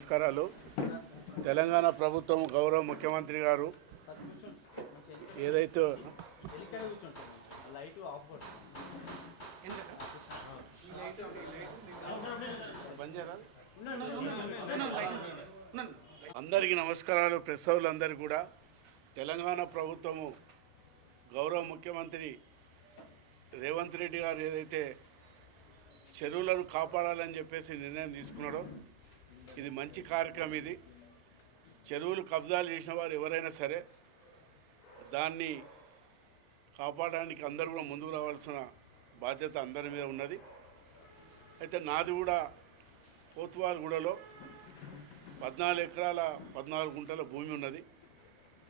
నమస్కారాలు. తెలంగాణ ప్రభుత్వం గౌరవ ముఖ్యమంత్రి గారు ఏదైతే అందరికీ నమస్కారాలు ప్రసవులందరూ అందరికీ కూడా. తెలంగాణ ప్రభుత్వము గౌరవ ముఖ్యమంత్రి రేవంత్ రెడ్డి గారు ఏదైతే చెరువులను కాపాడాలని చెప్పేసి నిర్ణయం తీసుకున్నాడో ఇది మంచి కార్యక్రమం ఇది. చెరువులు కబ్జాలు చేసిన వారు ఎవరైనా సరే దాన్ని కాపాడడానికి అందరూ కూడా ముందుకు రావాల్సిన బాధ్యత అందరి మీద ఉన్నది. అయితే నాది కూడా పోతువాలగూడలో పద్నాలుగు ఎకరాల పద్నాలుగు గుంటల భూమి ఉన్నది.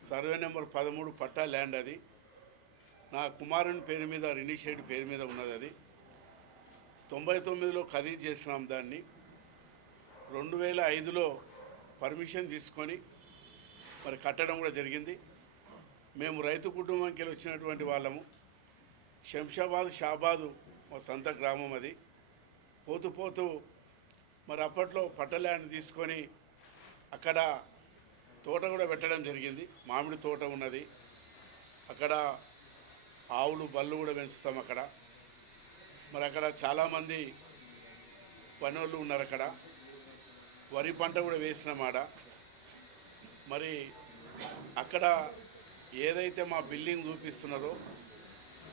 సర్వే నెంబర్ పదమూడు పట్టా ల్యాండ్ అది. నా కుమారుని పేరు మీద రినిషియేట్ పేరు మీద ఉన్నది అది. తొంభై తొమ్మిదిలో ఖరీదు చేసినాం దాన్ని. రెండు వేల ఐదులో పర్మిషన్ తీసుకొని మరి కట్టడం కూడా జరిగింది. మేము రైతు కుటుంబంకి వచ్చినటువంటి వాళ్ళము. శంషాబాద్ షాబాదు మా సొంత గ్రామం అది. పోతూ పోతూ మరి అప్పట్లో పట్టల్యాండ్ తీసుకొని అక్కడ తోట కూడా పెట్టడం జరిగింది. మామిడి తోట ఉన్నది. అక్కడ ఆవులు బళ్ళు కూడా పెంచుతాం అక్కడ. మరి అక్కడ చాలామంది పనోళ్ళు ఉన్నారు అక్కడ. వరి పంట కూడా వేసినామాట మరి అక్కడ ఏదైతే మా బిల్డింగ్ చూపిస్తున్నారో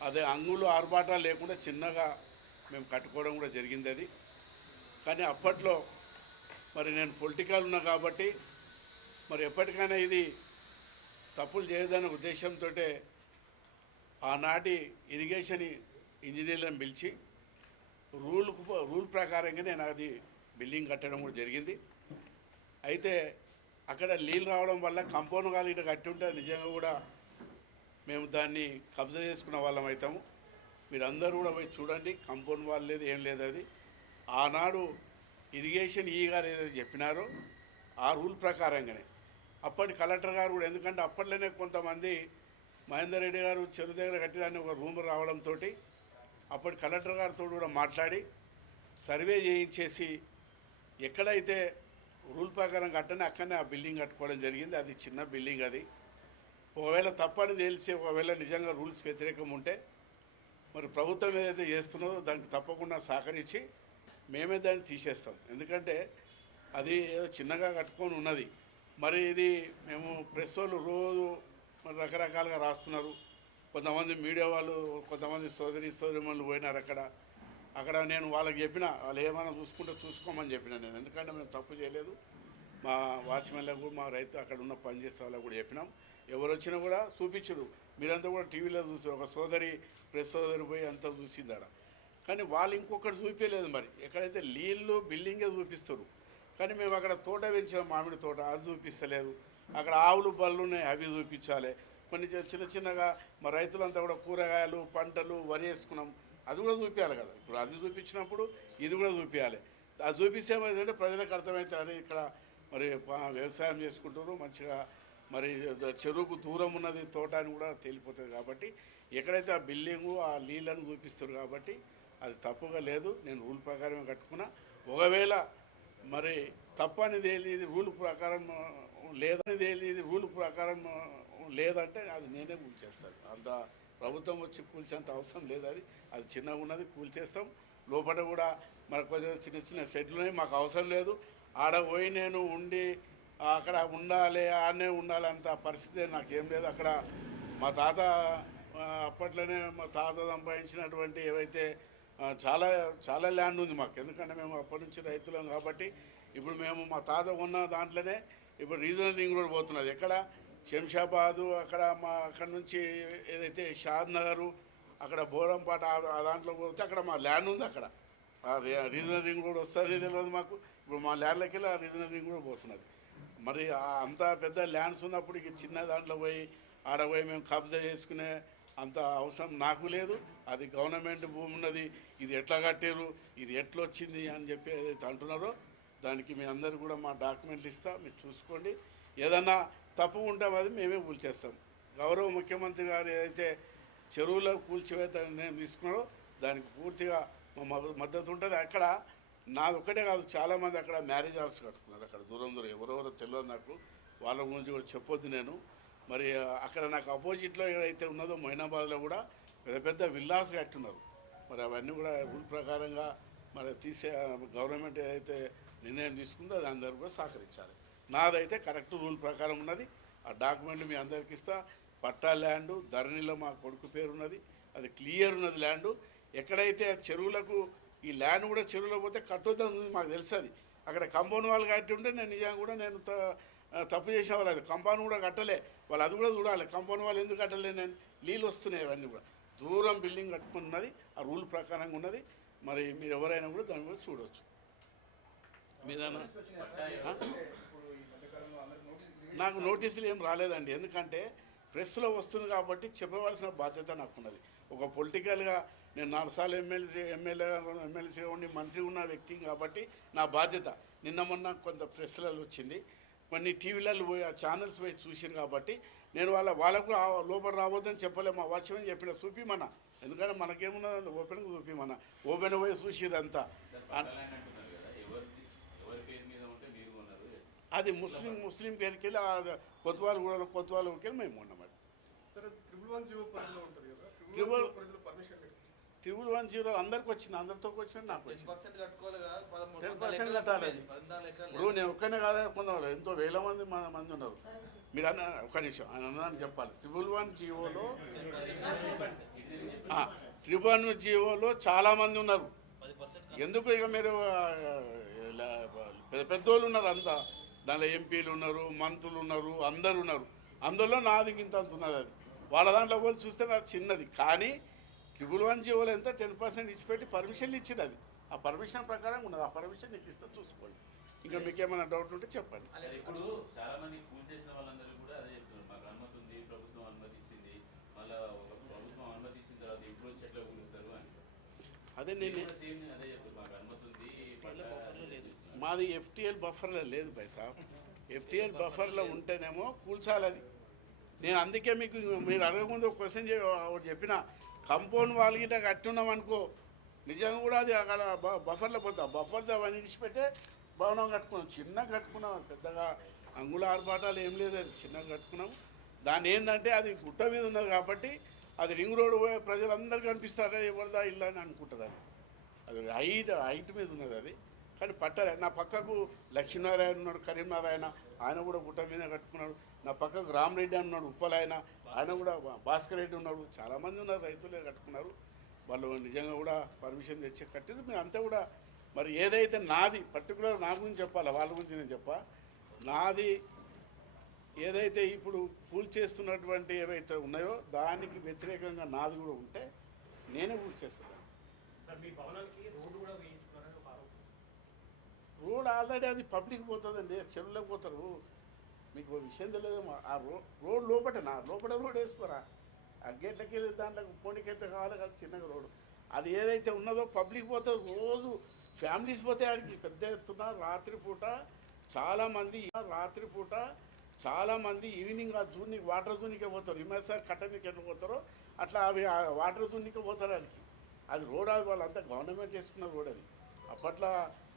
అదే అంగులు ఆర్భాటా లేకుండా చిన్నగా మేము కట్టుకోవడం కూడా జరిగింది అది. కానీ అప్పట్లో మరి నేను పొలిటికల్ ఉన్నా కాబట్టి మరి ఎప్పటికైనా ఇది తప్పులు చేయదనే ఉద్దేశంతో ఆనాటి ఇరిగేషన్ ఇంజనీర్లను పిలిచి రూల్ రూల్ ప్రకారంగా నేను అది బిల్డింగ్ కట్టడం కూడా జరిగింది. అయితే అక్కడ నీళ్ళు రావడం వల్ల కంపౌండ్ గాలి ఇటు కట్టి ఉంటే నిజంగా కూడా మేము దాన్ని కబ్జా చేసుకున్న వాళ్ళం అవుతాము. మీరందరూ కూడా పోయి చూడండి కంపౌండ్ వాళ్ళు లేదు ఏం లేదు అది. ఆనాడు ఇరిగేషన్ ఈ గారు ఏదైతే చెప్పినారో ఆ రూల్ ప్రకారంగానే. అప్పటి కలెక్టర్ గారు కూడా ఎందుకంటే అప్పట్లోనే కొంతమంది మహేందర్ రెడ్డి గారు చెరువు దగ్గర కట్టిదాన్ని ఒక రూమ్ రావడంతో అప్పటి కలెక్టర్ గారితో కూడా మాట్లాడి సర్వే చేయించేసి ఎక్కడైతే రూల్ ప్రకారం కట్టని అక్కడనే ఆ బిల్డింగ్ కట్టుకోవడం జరిగింది. అది చిన్న బిల్డింగ్ అది. ఒకవేళ తప్పని తెలిసి ఒకవేళ నిజంగా రూల్స్ వ్యతిరేకం ఉంటే మరి ప్రభుత్వం ఏదైతే చేస్తున్నదో దానికి తప్పకుండా సహకరించి మేమే దాన్ని తీసేస్తాం. ఎందుకంటే అది ఏదో చిన్నగా కట్టుకొని ఉన్నది. మరి ఇది మేము ప్రెస్ వాళ్ళు రోజు మరి రకరకాలుగా రాస్తున్నారు. కొంతమంది మీడియా వాళ్ళు కొంతమంది సోదరి సోదరిమణులు పోయినారు అక్కడ. అక్కడ నేను వాళ్ళకి చెప్పిన వాళ్ళు ఏమైనా చూసుకుంటే చూసుకోమని చెప్పిన నేను. ఎందుకంటే మేము తప్పు చేయలేదు. మా వాచ్మెన్లకు మా రైతు అక్కడ ఉన్న పనిచేసే వాళ్ళకు కూడా చెప్పినాం. ఎవరు వచ్చినా కూడా చూపించరు. మీరంతా కూడా టీవీలో చూసి ఒక సోదరి ప్రెస్ సోదరి పోయి అంతా చూసిందాడ కానీ వాళ్ళు ఇంకొకటి చూపించలేదు మరి. ఎక్కడైతే నీళ్ళు బిల్డింగే చూపిస్తారు. కానీ మేము అక్కడ తోట పెంచిన మామిడి తోట అది చూపిస్తలేదు. అక్కడ ఆవులు బళ్ళు ఉన్నాయి అవి చూపించాలి. కొన్ని చిన్న చిన్నగా మా రైతులంతా కూడా కూరగాయలు పంటలు వరి వేసుకున్నాం. అది కూడా చూపించాలి కదా. ఇప్పుడు అది చూపించినప్పుడు ఇది కూడా చూపించాలి అది చూపిస్తే ఏంటంటే ప్రజలకు అర్థమవుతుంది ఇక్కడ మరి వ్యవసాయం చేసుకుంటారు మంచిగా మరి చెరువుకు దూరం ఉన్నది తోట అని కూడా తేలిపోతుంది కాబట్టి ఎక్కడైతే ఆ బిల్డింగు ఆ నీళ్ళను చూపిస్తారు కాబట్టి అది తప్పుగా లేదు. నేను రూల్ ప్రకారమే కట్టుకున్నా. ఒకవేళ మరి తప్పనిది ఇది రూల్ ప్రకారం లేదనేది ఇది రూల్ ప్రకారం లేదంటే అది నేనే కూల్చేస్తాను అంత ప్రభుత్వం వచ్చి కూల్చేంత అవసరం లేదు అది. అది చిన్నగా ఉన్నది కూల్చేస్తాం. లోపల కూడా మనకు కొంచెం చిన్న చిన్న సెట్లు ఉన్నాయి మాకు అవసరం లేదు. ఆడ పోయి నేను ఉండి అక్కడ ఉండాలి ఆడనే ఉండాలంత పరిస్థితి నాకేం లేదు. అక్కడ మా తాత అప్పట్లోనే మా తాత సంపాదించినటువంటి ఏవైతే చాలా చాలా ల్యాండ్ ఉంది మాకు. ఎందుకంటే మేము అప్పటి నుంచి రైతులం కాబట్టి ఇప్పుడు మేము మా తాత ఉన్న దాంట్లోనే ఇప్పుడు రీజనల్ రింగ్ రోడ్ పోతున్నది. ఎక్కడ? శంషాబాదు అక్కడ మా అక్కడ నుంచి ఏదైతే షాద్ నగరు అక్కడ బోరంపాట ఆ- దాంట్లో పోతే అక్కడ మా ల్యాండ్ ఉంది అక్కడ. రీజనల్ రింగ్ రోడ్ వస్తుంది తెలియదు మాకు. ఇప్పుడు మా ల్యాండ్లోకి వెళ్ళి ఆ రీజనల్ రింగ్ రోడ్ పోతున్నది. మరి అంత పెద్ద ల్యాండ్స్ ఉన్నప్పుడు ఇక చిన్న దాంట్లో పోయి ఆడ పోయి మేము కబ్జా చేసుకునే అంత అవసరం నాకు లేదు. అది గవర్నమెంట్ భూమి ఉన్నది ఇది ఎట్లా కట్టారు ఇది ఎట్లా వచ్చింది అని చెప్పి ఏదైతే అంటున్నారో దానికి మీ అందరు కూడా మా డాక్యుమెంట్లు ఇస్తా మీరు చూసుకోండి. ఏదన్నా తప్పు ఉంటే అది మేమే కూల్చేస్తాం. గౌరవ ముఖ్యమంత్రి గారు ఏదైతే చెరువులో కూల్చివేత నిర్ణయం తీసుకున్నారో దానికి పూర్తిగా మా మద్దతు ఉంటుంది. అక్కడ నాది ఒక్కటే కాదు చాలామంది అక్కడ మ్యారేజ్ హాల్స్ కట్టుకున్నారు. అక్కడ దూరం దూరం ఎవరెవరో తెలియదు నాకు. వాళ్ళ గురించి కూడా చెప్పొద్దు నేను. మరి అక్కడ నాకు అపోజిట్లో ఏదైతే ఉన్నదో మొయినాబాద్లో కూడా పెద్ద పెద్ద విల్లాస్ కట్టున్నారు. మరి అవన్నీ కూడా రూల్ ప్రకారంగా మరి తీసే గవర్నమెంట్ ఏదైతే నిర్ణయం తీసుకుందో దాని దగ్గర కూడా సహకరించాలి. నాదైతే కరెక్ట్ రూల్ ప్రకారం ఉన్నది. ఆ డాక్యుమెంట్ మీ అందరికి ఇస్తా. పట్టా ల్యాండ్ ధరణిలో మా కొడుకు పేరు ఉన్నది. అది క్లియర్ ఉన్నది ల్యాండ్. ఎక్కడైతే చెరువులకు ఈ ల్యాండ్ కూడా చెరువులో పోతే కట్టొద్దని ఉంది మాకు తెలుసు అది అక్కడ కంపౌండ్ వాళ్ళు కట్టి ఉంటే నేను నిజంగా కూడా నేను తప్పు చేసేవాళ్ళు అది కంపౌండ్ కూడా కట్టలే. వాళ్ళు అది కూడా చూడాలి. కంపౌండ్ వాళ్ళు ఎందుకు కట్టలే? నేను నీళ్ళు వస్తున్నాయి అవన్నీ కూడా. దూరం బిల్డింగ్ కట్టుకున్నది. ఆ రూల్ ప్రకారంగా ఉన్నది. మరి మీరు ఎవరైనా కూడా దాన్ని కూడా చూడవచ్చు మీదన్నా? ఆ? నాకు నోటీసులు ఏం రాలేదండి. ఎందుకంటే ప్రెస్లో వస్తుంది కాబట్టి చెప్పవలసిన బాధ్యత నాకున్నది. ఒక పొలిటికల్గా నేను నాలుగు సార్లు ఎమ్మెల్సీ ఎమ్మెల్యే ఎమ్మెల్సీగా ఉండి మంత్రి ఉన్న వ్యక్తి కాబట్టి నా బాధ్యత. నిన్న మొన్న కొంత ప్రెస్లలో వచ్చింది. కొన్ని టీవీలలో పోయి ఆ ఛానల్స్ పోయి చూసాను కాబట్టి నేను వాళ్ళ వాళ్ళకు కూడా లోపల రావద్దని చెప్పలేము. మా వాచ్యమని చెప్పిన చూపిమన్నా. ఎందుకంటే మనకేమున్నది ఓపెన్గా చూపిమన్నా. ఓపెన్ పోయి చూసిదంతా అన్- అంటున్నారు కదా ఎవరిది ఎవరి పేరు మీద ఉంటే మీరు ఉన్నారు అది ముస్లిం ముస్లిం పేరుకి వెళ్ళి ఆ కొత్వాలు కూడా కొత్వాలు వెళ్ళి మేము ఉన్నాం అది సరే త్రిబుల్ వన్ జీరో అందరికి వచ్చింది అందరితో వచ్చింది నాకు టెన్ పర్సెంట్ కట్టుకోవాలి కదా పదమూడు 10% పద్నాలుగు ఎకరాలు కట్టాలి. ఎకరాలు ఇప్పుడు నేను ఒక్కనే కాదా కొందరు ఎంతో వేల మంది మంది ఉన్నారు. మీరు అన్న ఒక్క నిమిషం ఆయన అన్నాను చెప్పాలి. త్రిబుల్ వన్ జీవోలో ఆ, త్రిబుల్ వన్ జీవోలో చాలా మంది ఉన్నారు. ఎందుకు ఇక మీరు పెద్ద పెద్దోళ్ళు ఉన్నారు అంతా. దానిలో ఎంపీలు ఉన్నారు మంత్రులు ఉన్నారు అందరు ఉన్నారు. అందులో నాది ఇంత అంత ఉన్నది అది. వాళ్ళ దాంట్లో పోయి చూస్తే నాకు చిన్నది. కానీ ట్రిపుల్ వన్ జీవోలు ఎంత టెన్ పర్సెంట్ ఇచ్చిపెట్టి పర్మిషన్లు ఇచ్చింది అది. ఆ పర్మిషన్ ప్రకారం ఉన్నది. ఆ పర్మిషన్ నీకు ఇస్తే చూసుకోండి. ఇంకా మీకు ఏమైనా డౌట్ ఉంటే చెప్పండి. ఇప్పుడు చాలా మంది కూల్ చేసిన వాళ్ళందరూ కూడా అదే చెప్తున్నారు. మాకు అనుమతి ఉంది ప్రభుత్వం అనుమతి ఇచ్చింది. మళ్ళా ఒక ప్రభుత్వం అనుమతి ఇచ్చిన తర్వాత ఇప్పుడు వచ్చి ఎట్లా కూలుస్తారు అని. అదే నేను సేమ్ అదే చెప్తారు మాకు అనుమతి ఉంది పట్టా లేదు మాది ఎఫ్టీఎల్ బఫర్లో లేదు పైసా ఎఫ్టీఎల్ బఫర్లో ఉంటేనేమో కూల్చాలి అది. నేను అందుకే మీకు మీరు అడగముందు ఒక క్వశ్చన్ ఒకటి చెప్పిన. కంపౌండ్ వాళ్ళ గిట్ట కట్టున్నాం అనుకో నిజంగా కూడా అది అక్కడ బఫర్లో పోతా. బఫర్ అవన్నీ విడిచిపెట్టే భవనం కట్టుకున్నాం. చిన్నగా కట్టుకున్నాం పెద్దగా. అంగుళ ఆర్భాటాలు ఏం లేదు అది. చిన్నగా కట్టుకున్నాం. దాని ఏంటంటే అది గుట్ట మీద ఉన్నది కాబట్టి అది రింగ్ రోడ్ పోయే ప్రజలందరూ కనిపిస్తారా ఎవరిదా ఇల్లు అని అనుకుంటుంది అది. అది హైట్ హైట్ మీద ఉన్నది అది. కానీ పట్టలే నా పక్కకు లక్ష్మీనారాయణ ఉన్నాడు కరీంనారాయణ ఆయన కూడా గుట్ట మీద కట్టుకున్నాడు. నా పక్కకు రామరెడ్డి అని ఉన్నాడు ఉప్పలాయన ఆయన కూడా భాస్కర్ రెడ్డి ఉన్నాడు. చాలామంది ఉన్నారు రైతులే కట్టుకున్నారు. వాళ్ళు నిజంగా కూడా పర్మిషన్ తెచ్చి కట్టింది మీరు అంతా కూడా మరి ఏదైతే నాది పర్టికులర్ నా గురించి చెప్పాలి? వాళ్ళ గురించి నేను చెప్పా. నాది ఏదైతే ఇప్పుడు పూల్ చేస్తున్నటువంటి ఏవైతే ఉన్నాయో దానికి వ్యతిరేకంగా నాది కూడా ఉంటే నేనే పూల్ చేస్తాను సార్ మీ భవనానికి రోడ్డు కూడా వేయించుకున్నారని ఒక ఆరోపణ రోడ్ ఆల్రెడీ అది పబ్లిక్ పోతుందండి చెరువులోకి పోతారు. మీకు విషయం తెలియదేమో ఆ రో రోడ్ లోపటనా లోపల రోడ్ వేసుకోరా? ఆ గేట్లకి వెళ్ళి దాంట్లో పోనీకైతే కావాలి కదా చిన్నగా రోడ్డు అది ఏదైతే ఉన్నదో పబ్లిక్ పోతుంది రోజు ఫ్యామిలీస్ పోతే ఆడికి పెద్ద ఎత్తున రాత్రిపూట చాలామంది రాత్రిపూట చాలామంది ఈవినింగ్ ఆ జూనికి వాటర్ జూన్కే పోతారు. ఇమర్సారి కట్టనికి ఎట్లా పోతారో అట్లా అవి ఆ వాటర్ జూన్కే పోతారు ఆడికి. అది రోడ్ అది వాళ్ళంతా గవర్నమెంట్ చేసుకున్న రోడ్ అది. అప్పట్లో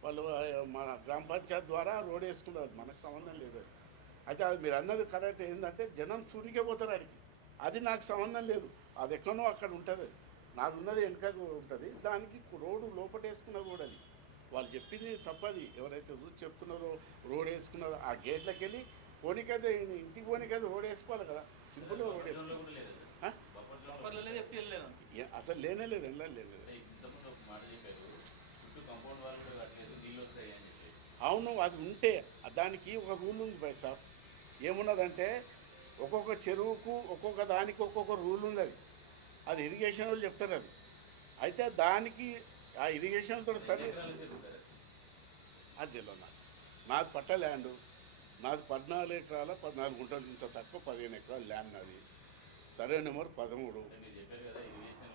వాళ్ళు మన గ్రామ పంచాయత్ ద్వారా రోడ్ వేసుకున్నారు అది మనకు సంబంధం లేదు. అది అయితే అది మీరు అన్నది కరెక్ట్ ఏంటంటే జనం చూనికే పోతారు ఆడికి. అది నాకు సంబంధం లేదు. అది ఎక్కడో అక్కడ ఉంటుంది. అది. నాది ఉన్నది వెనుకకు ఉంటుంది. దానికి రోడ్డు లోపట వేసుకున్న రోడ్ అది. వాళ్ళు చెప్పింది తప్పది. ఎవరైతే చూసి చెప్తున్నారో రోడ్ వేసుకున్నారో ఆ గేట్లకి వెళ్ళి పోనీకైతే ఇంటికి పోనీకైతే రోడ్ వేసుకోవాలి కదా. సింపుల్గా రోడ్ వేసుకోవాలి. కూడా అసలు లేనే లేదు వెళ్ళలేదు అవును అది ఉంటే దానికి ఒక రూల్ ఉంది బై సార్ ఏమున్నదంటే ఒక్కొక్క చెరువుకు ఒక్కొక్క దానికి ఒక్కొక్క రూల్ ఉంది అది అది ఇరిగేషన్ వాళ్ళు చెప్తారు అది. అయితే దానికి ఆ ఇరిగేషన్ తోటి సరే అది తెలియదు నాకు. నాది పట్ట ల్యాండ్. నాది పద్నాలుగు ఎకరాల పద్నాలుగు గుంటలు ఇంత తక్కువ పదిహేను ఎకరాల ల్యాండ్ నాది. సరే నెంబర్ పదమూడు. ఇరిగేషన్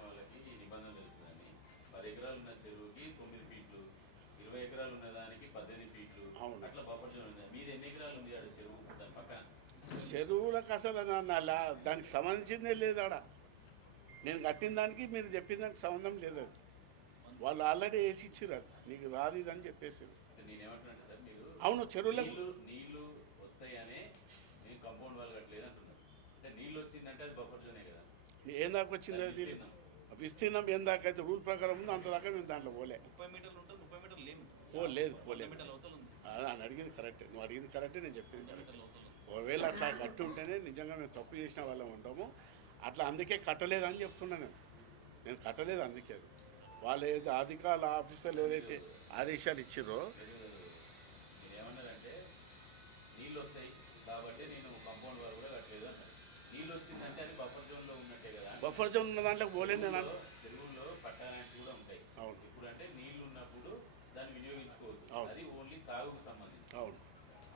వాళ్ళకి నిబంధన తెలుస్తుందని. పది ఎకరాలు ఉన్న చెరువుకి తొమ్మిది ఫీట్లు ఇరవై ఎకరాలు ఉన్న దానికి పద్దెనిమిది చెరువులకు అసలు నా- నా లా- దానికి సంబంధించిందే లేదు ఆడ. నేను కట్టిన దానికి మీరు చెప్పిన దానికి సంబంధం లేదు అది. వాళ్ళు ఆల్రెడీ వేసి ఇచ్చారు అది. నీకు రాదు ఇది అని చెప్పేసి నేనేమంటున్నా సార్ మీరు అవును చెరువులకు నీళ్ళు నీళ్ళు వస్తాయనే నేను కంపౌండ్ వాళ్ళు కట్టలేదు అంటున్నారు. అంటే నీళ్ళు వచ్చిందంటే అది బఫర్ జోనే కదా. ఏం దాకా వచ్చింది అది? విస్తీర్ణం. ఏం దాకా? అయితే రూల్ ప్రకారం ఉందో అంత దాకా మేము దాంట్లో పోలే. ముప్పై మీటర్లు ఉంటుంది ముప్పై మీటర్లు లేము. పోలేదు. ఉంది. అని అడిగింది కరెక్ట్ నువ్వు అడిగింది కరెక్టే నేను చెప్పింది కరెక్ట్ ఒకవేళ అట్లా కట్టి ఉంటేనే నిజంగా మేము తప్పు చేసిన వాళ్ళం ఉంటాము. అట్లా అందుకే కట్టలేదని చెప్తున్నా నేను. నేను కట్టలేదు అందుకే. అది. వాళ్ళు ఏదైతే అధికారుల ఆఫీసర్లు ఏదైతే ఆదేశాలు ఇచ్చిరో నీళ్ళు వస్తాయి కాబట్టి నేను కంపౌండ్ వాళ్ళు కూడా కట్టలేదు అన్నారు నీళ్ళు వచ్చిందంటే అది బఫర్ జోన్లో ఉన్నట్టే కదా బఫర్ జోన్ ఉన్న దాంట్లో పోలేదు నేను అన్న- చెరువుల్లో పట్టాలాంటివి కూడా ఉంటాయి. అవును. ఇప్పుడు అంటే నీళ్ళు ఉన్నప్పుడు దాన్ని వినియోగించుకోవద్దు అవును. అది ఓన్లీ సాగుకు సంబంధించి. అవును.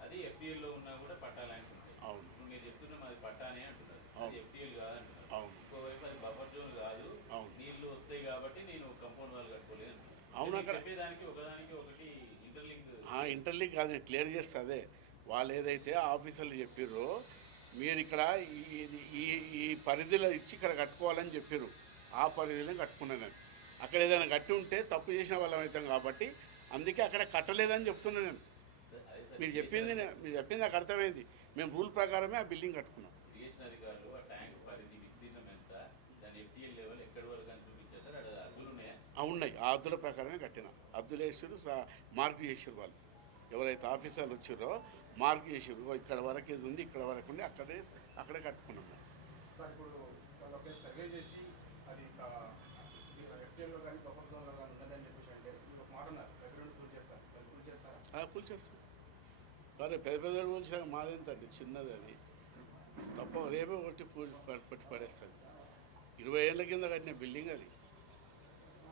అది FPL లో ఉన్నా కూడా పట్టాలాంటి ఉంటాయి. అవును. ఇప్పుడు మీరు చెప్తున్నా మాది పట్టానే అంటున్నారు. అది ఎఫ్టీఎల్ కాదంటున్నారు. అవును. ఇంకోవైపు అది బఫర్ జోన్ కాదు. అవును. నీళ్ళు వస్తాయి కాబట్టి నేను కంపౌండ్ వాళ్ళు కట్టుకోలేదు. అవును, అక్కడ- చెప్పేదానికి ఒకదానికి ఒకటి ఇంటర్లింక్ ఆ ఇంటర్లీక్ కాదు నేను క్లియర్ చేస్తే అదే. వాళ్ళు ఏదైతే ఆఫీసర్లు చెప్పిర్రో మీరు ఇక్కడ ఈ- ఇది- ఈ ఈ పరిధిలో ఇచ్చి ఇక్కడ కట్టుకోవాలని చెప్పారు ఆ పరిధిలో కట్టుకున్నాను నేను. అక్కడ ఏదైనా కట్టి ఉంటే తప్పు చేసిన వాళ్ళం అవుతాం కాబట్టి అందుకే అక్కడ కట్టలేదని చెప్తున్నాను నేను. మీరు చెప్పింది మీరు చెప్పింది నాకు అర్థమైంది. మేము రూల్ ప్రకారమే ఆ బిల్డింగ్ కట్టుకున్నాం. ఇరిగేషన్ అధికారులు ఆ ట్యాంక్ పరిధి విస్తీర్ణం ఎంత? దాని ఎఫ్టీఎల్ లెవెల్ ఎక్కడి వరకు అని చూపించారు? సార్ అక్కడ అగ్గులు ఉన్నాయా? ఆ ఉన్నాయి. ఆ అద్దుల ప్రకారమే కట్టిన. అద్దులు వేసారు మార్క్ చేసారు వాళ్ళు. ఎవరైతే ఆఫీసర్లు వచ్చారో మార్క్ చేసారు "ఓ, ఇక్కడ వరకు ఇది ఉంది ఇక్కడ వరకు ఉంది అక్కడే అక్కడే కట్టుకున్నాం మేము. సార్ ఇప్పుడు వాళ్ళు ఒక సర్వే చేసి అది ఎఫ్టీఎల్లో కానీ బఫర్ జోన్లో కానీ ఉందని చెప్పేసి అంటే మీరు ఒక మాట ఉన్నారు దగ్గర నుండి పూర్తి చేస్తారు దాన్ని ఆ, కూల్చేస్తాం సరే పెద్ద పెద్ద కూల్చాక మాదేంతండి చిన్నది అది. తప్ప రేపే కొట్టి పూడి కొట్టి పడేస్తుంది ఇరవై ఏళ్ళ కింద కట్టిన బిల్డింగ్ అది.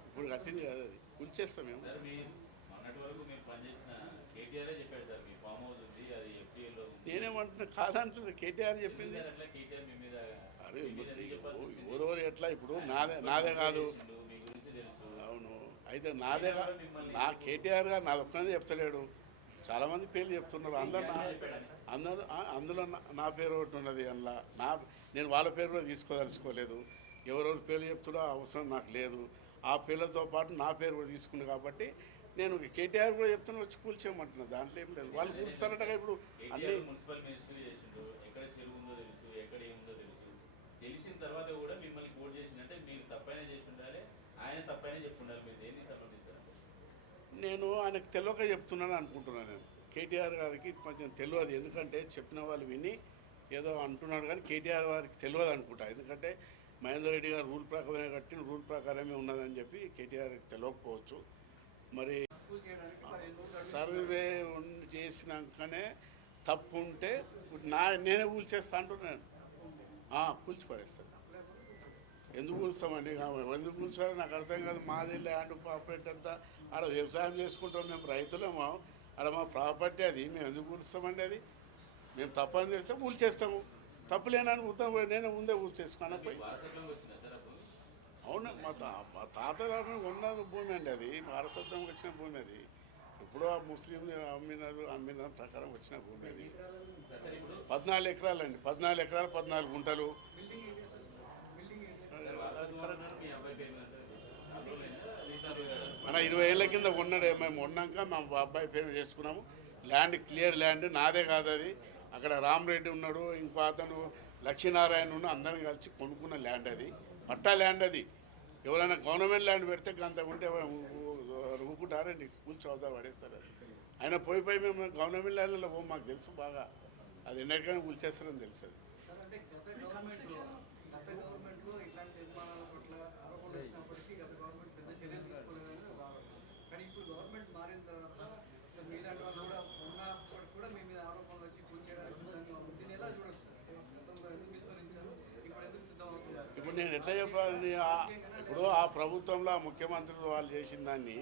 ఇప్పుడు కట్టింది కాదు అది. కూల్చేస్తాం మేము. నేనేమంటున్నా కాదంటున్నా కేటీఆర్ చెప్పింది. అరే? ఎవరెవరు ఎట్లా ఇప్పుడు? నాదే నాదే కాదు చేసిండు, మీ గురించి తెలుసు అవును అయితే నాదే నా కేటీఆర్ గారు నాది ఒక్కనే చెప్తలేడు. చాలా మంది పేర్లు చెప్తున్నారు. అందరూ నా అందరూ అందులో నా- నా పేరు ఒకటి ఉన్నది అందులో. నా నేను వాళ్ళ పేరు కూడా తీసుకోదలుచుకోలేదు. ఎవరెవరి పేర్లు చెప్తున్నా అవసరం నాకు లేదు. ఆ పేర్లతో పాటు నా పేరు కూడా తీసుకుంది కాబట్టి నేను కేటీఆర్ కూడా చెప్తున్నా వచ్చి కూల్చేయమంటున్నా. దాంట్లో ఏం లేదు. వాళ్ళు కూల్స్తారట ఇప్పుడు అన్ని మున్సిపల్ మినిస్టర్ చేసిండు. ఎక్కడ చెరువు ఉందో తెలుసు ఎక్కడ ఏముందో తెలుసు. తెలిసిన తర్వాత కూడా మిమ్మల్ని కోట్ చేసిందంటే మీరు తప్పైనా చేసి ఉండాలి ఆయన తప్పైనా చెప్పి ఉండాలి మీరు దేన్ని సమర్థిస్తారు నేను ఆయనకు తెలియక చెప్తున్నాను అనుకుంటున్నాను నేను. కేటీఆర్ గారికి కొంచెం తెలియదు ఎందుకంటే చెప్పిన వాళ్ళు విని ఏదో అంటున్నాడు కానీ కేటీఆర్ గారికి తెలియదు అనుకుంటా. ఎందుకంటే మహేందర్ రెడ్డి గారు రూల్ ప్రకారమే కట్టిన రూల్ ప్రకారమే ఉన్నదని చెప్పి కేటీఆర్కి తెలియకపోవచ్చు మరి సర్వే చేసినాకనే తప్పు ఉంటే నా నేనే కూల్చేస్తా అంటున్నాను ఆ, కూల్చి పడేస్తాను. ఎందుకు కూలుస్తామండి ఎందుకు కూల్చారో నాకు అర్థం కాదు. మాది ల్యాండ్ ప్రాపర్టీ అంతా ఆడ వ్యవసాయం చేసుకుంటాం మేము రైతులము? ఆడ మా ప్రాపర్టీ అది మేము ఎందుకు కూలుస్తామండి అది? మేము తప్పని చేస్తే కూల్చేస్తాము తప్పు లేనని ఉత్తరం నేను నేనే ముందే కూల్చేసుకున్నా పోయి అవును మా తా మా తాత ఉన్న భూమి అండి అది వారసత్వం వచ్చిన భూమి అది. ఇప్పుడు ఆ ముస్లిం అమ్మినారు అమ్మిన ప్రకారం వచ్చిన భూమి అది. పద్నాలుగు ఎకరాలండి పద్నాలుగు ఎకరాలు పద్నాలుగు గుంటలు. మన ఇరవై ఏళ్ళ కింద ఉన్నాడు మేము ఉన్నాక మా అబ్బాయి పేరు చేసుకున్నాము. ల్యాండ్ క్లియర్ ల్యాండ్ నాదే కాదు అది. అక్కడ రామరెడ్డి ఉన్నాడు ఇంకో అతను లక్ష్మీనారాయణ ఉన్న అందరం కలిసి కొనుక్కున్న ల్యాండ్ అది. పట్టా ల్యాండ్ అది. ఎవరైనా గవర్నమెంట్ ల్యాండ్ పెడితే అంత ఉంటే ఊకుంటారండి కూర్చో పడేస్తారు అది. ఆయన పోయి పోయి మేము గవర్నమెంట్ ల్యాండ్లో పోం మాకు తెలుసు బాగా. అది ఎన్నటికైనా కూల్చేస్తారని తెలుసు అది సార్, అంటే గత గవర్నమెంట్లో గత గవర్నమెంట్లో ఇట్లాంటి నిర్మాణాల పట్ల ఆరోపణలు వచ్చినప్పటికీ గత గవర్నమెంట్ పెద్ద చర్యలు తీసుకోలేదని ఒక ఆరోపణ. కానీ ఇప్పుడు గవర్నమెంట్ మారిన తర్వాత అసలు మీలాంటి వాళ్ళు కూడా ఉన్నప్పటికి కూడా మీ మీద ఆరోపణలు వచ్చి కూర్చేయడానికి సిద్ధంగా ఉంది దీన్ని ఎలా చూడొచ్చు సార్ గతంలో ఎందుకు విస్మరించారు ఇప్పుడు ఎందుకు సిద్ధం అవుతున్నారు ఇప్పుడు నేను ఎట్లా చెప్పాలి ఇప్పుడు ఆ ప్రభుత్వంలో ఆ ముఖ్యమంత్రులు వాళ్ళు చేసిన దాన్ని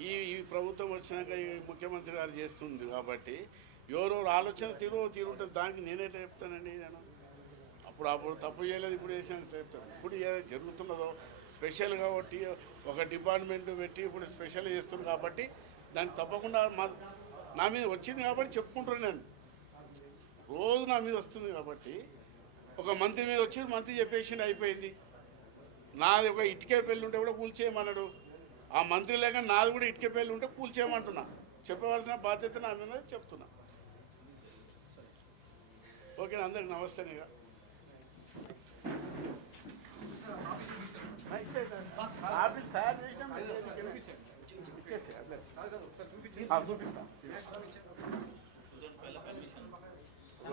ఈ ఈ ప్రభుత్వం వచ్చినాక ఈ ముఖ్యమంత్రి గారు చేస్తుంది కాబట్టి ఎవరెవరు ఆలోచన తీరు తీరు ఉంటుంది దానికి నేనేట చెప్తానండి నేను? అప్పుడు అప్పుడు తప్పు చేయలేదు ఇప్పుడు చేసినట్టు చెప్తాను ఇప్పుడు ఏదో జరుగుతున్నదో స్పెషల్గా కాబట్టి ఒక డిపార్ట్మెంట్ పెట్టి ఇప్పుడు స్పెషల్ చేస్తుంది కాబట్టి దానికి తప్పకుండా మా నా మీద వచ్చింది కాబట్టి చెప్పుకుంటున్నాను నేను. రోజు నా మీద వస్తుంది కాబట్టి ఒక మంత్రి మీద వచ్చి మంత్రి చెప్పేసి అయిపోయింది. నాది ఒక ఇటుకే పెళ్ళి ఉంటే కూడా కూల్చేయమన్నాడు. ఆ మంత్రి లేక నాది కూడా ఇటుకే పెళ్ళి ఉంటే కూల్చేయమంటున్నా. చెప్పవలసిన బాధ్యత నా మీద చెప్తున్నా. ఓకే అందరికి నమస్తే ఇక ఆఫీస్ తయారు చేసినాం ఇచ్చేసి చూపిస్తా.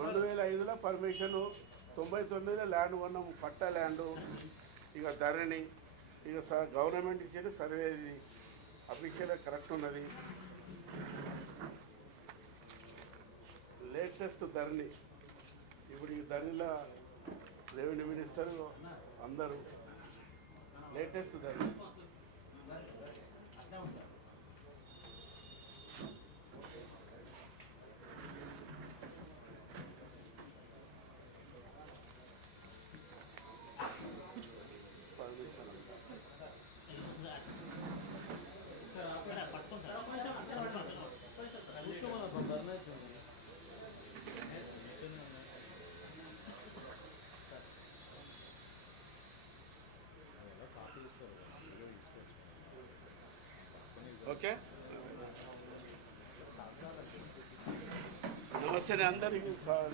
రెండు వేల ఐదులో పర్మిషను తొంభై తొమ్మిదిలో ల్యాండ్ కొన్నాము పట్ట ల్యాండ్ ఇక ధరణి ఇక స గవర్నమెంట్ ఇచ్చేది సర్వే ఇది. అఫీషియల్గా కరెక్ట్ ఉన్నది. లేటెస్ట్ ధరణి. ఇప్పుడు ఈ ధరణిలో రెవెన్యూ మినిస్టర్ అందరూ. లేటెస్ట్ ధరణి. ఓకే? నమస్తే అందరికీ సార్.